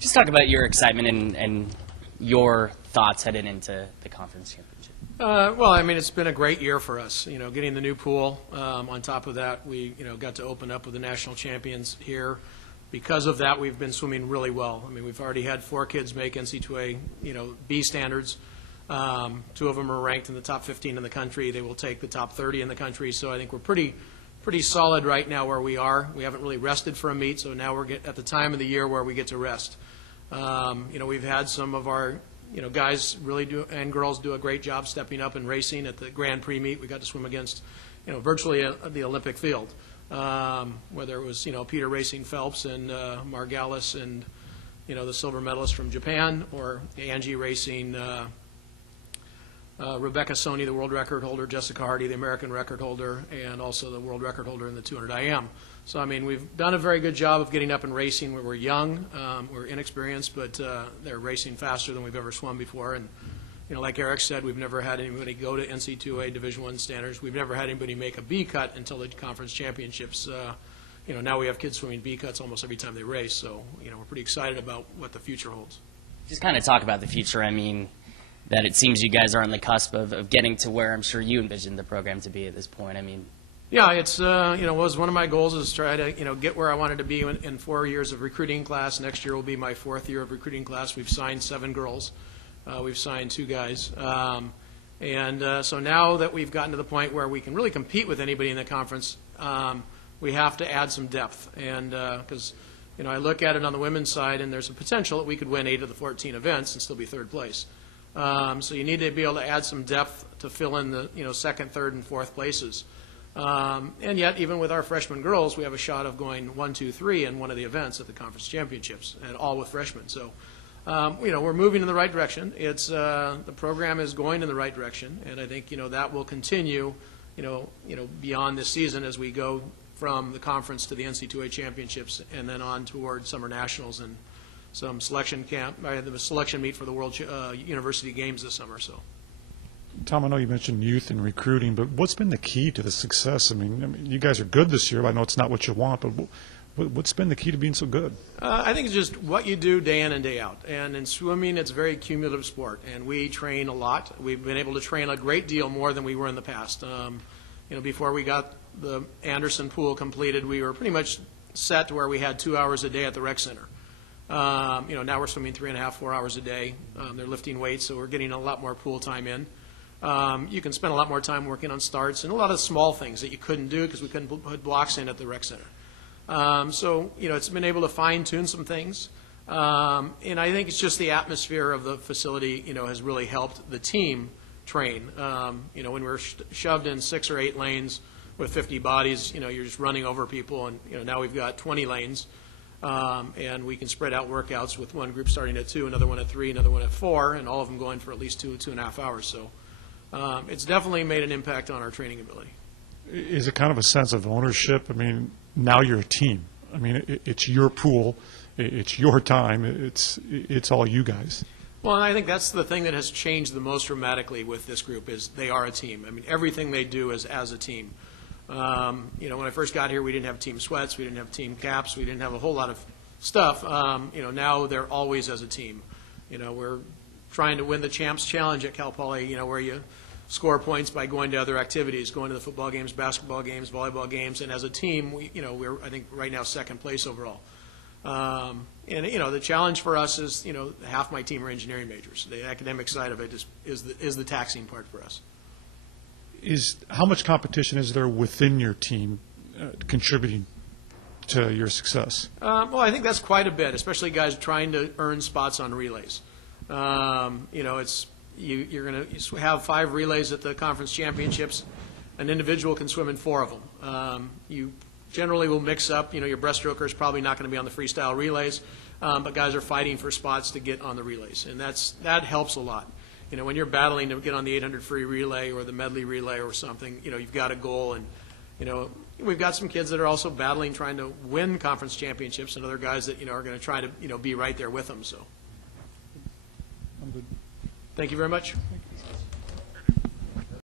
Just talk about your excitement and your thoughts headed into the conference championship. Well, I mean, it's been a great year for us. You know, getting the new pool. On top of that, we got to open up with the national champions here. Because of that, we've been swimming really well. I mean, we've already had 4 kids make NC2A, B standards. 2 of them are ranked in the top 15 in the country. They will take the top 30 in the country. So I think we're pretty solid right now where we are. We haven't really rested for a meet, so now we're at the time of the year where we get to rest. We've had some of our guys really do, and girls do a great job stepping up and racing at the Grand Prix meet. We got to swim against virtually the Olympic field, whether it was Peter racing Phelps and Margalis and the silver medalist from Japan, or Angie racing Rebecca Soni, the world record holder, Jessica Hardy, the American record holder, and also the world record holder in the 200 IM. So, I mean, we've done a very good job of getting up and racing where we're young, we're inexperienced, but they're racing faster than we've ever swum before. And, like Eric said, we've never had anybody go to NC2A Division I standards. We've never had anybody make a B cut until the conference championships. Now we have kids swimming B cuts almost every time they race. So, we're pretty excited about what the future holds. Just kind of talk about the future. I mean, that it seems you guys are on the cusp of getting to where I'm sure you envisioned the program to be at this point. I mean, yeah, it's was one of my goals is try to get where I wanted to be in 4 years of recruiting class. Next year will be my 4th year of recruiting class. We've signed 7 girls, we've signed 2 guys, so now that we've gotten to the point where we can really compete with anybody in the conference, we have to add some depth. And because I look at it on the women's side, and there's a potential that we could win 8 of the 14 events and still be 3rd place. So you need to be able to add some depth to fill in the 2nd, 3rd, and 4th places. And yet, even with our freshman girls, we have a shot of going 1, 2, 3 in one of the events at the conference championships, and all with freshmen. So, we're moving in the right direction. It's the program is going in the right direction, and I think that will continue, beyond this season as we go from the conference to the NC2A championships, and then on toward summer nationals and some selection camp. I had the selection meet for the World University Games this summer. So. Tom, I know you mentioned youth and recruiting, but what's been the key to the success? I mean, you guys are good this year. I know it's not what you want, but what's been the key to being so good? I think it's just what you do day in and day out. And in swimming, it's a very cumulative sport, and we train a lot. We've been able to train a great deal more than we were in the past. Before we got the Anderson pool completed, we were pretty much set to where we had 2 hours a day at the rec center. Now we're swimming 3.5, 4 hours a day. They're lifting weights, so we're getting a lot more pool time in. You can spend a lot more time working on starts and a lot of small things that you couldn't do because we couldn't put blocks in at the rec center. So, it's been able to fine-tune some things. And I think it's just the atmosphere of the facility, has really helped the team train. When we're shoved in 6 or 8 lanes with 50 bodies, you're just running over people. And, now we've got 20 lanes. And we can spread out workouts with one group starting at 2, another one at 3, another one at 4, and all of them going for at least 2.5 hours. So it's definitely made an impact on our training ability. Is it kind of a sense of ownership? I mean, now you're a team. I mean, it's your pool, it's your time, it's all you guys. Well, and I think that's the thing that has changed the most dramatically with this group is they are a team. I mean, everything they do is as a team. When I first got here, we didn't have team sweats, we didn't have team caps, we didn't have a whole lot of stuff. Now they're always as a team. We're trying to win the Champs Challenge at Cal Poly, where you score points by going to other activities, going to the football games, basketball games, volleyball games, and as a team, we're I think right now 2nd place overall. The challenge for us is, half my team are engineering majors. The academic side of it is the taxing part for us. How much competition is there within your team contributing to your success? Well, I think that's quite a bit, especially guys trying to earn spots on relays. You're going to have 5 relays at the conference championships. An individual can swim in 4 of them. You generally will mix up. Your breaststroker is probably not going to be on the freestyle relays, but guys are fighting for spots to get on the relays, and that helps a lot. When you're battling to get on the 800 free relay or the medley relay or something, you've got a goal, and we've got some kids that are also battling trying to win conference championships, and other guys that are going to try to be right there with them. So, I'm good. Thank you very much. Thank you.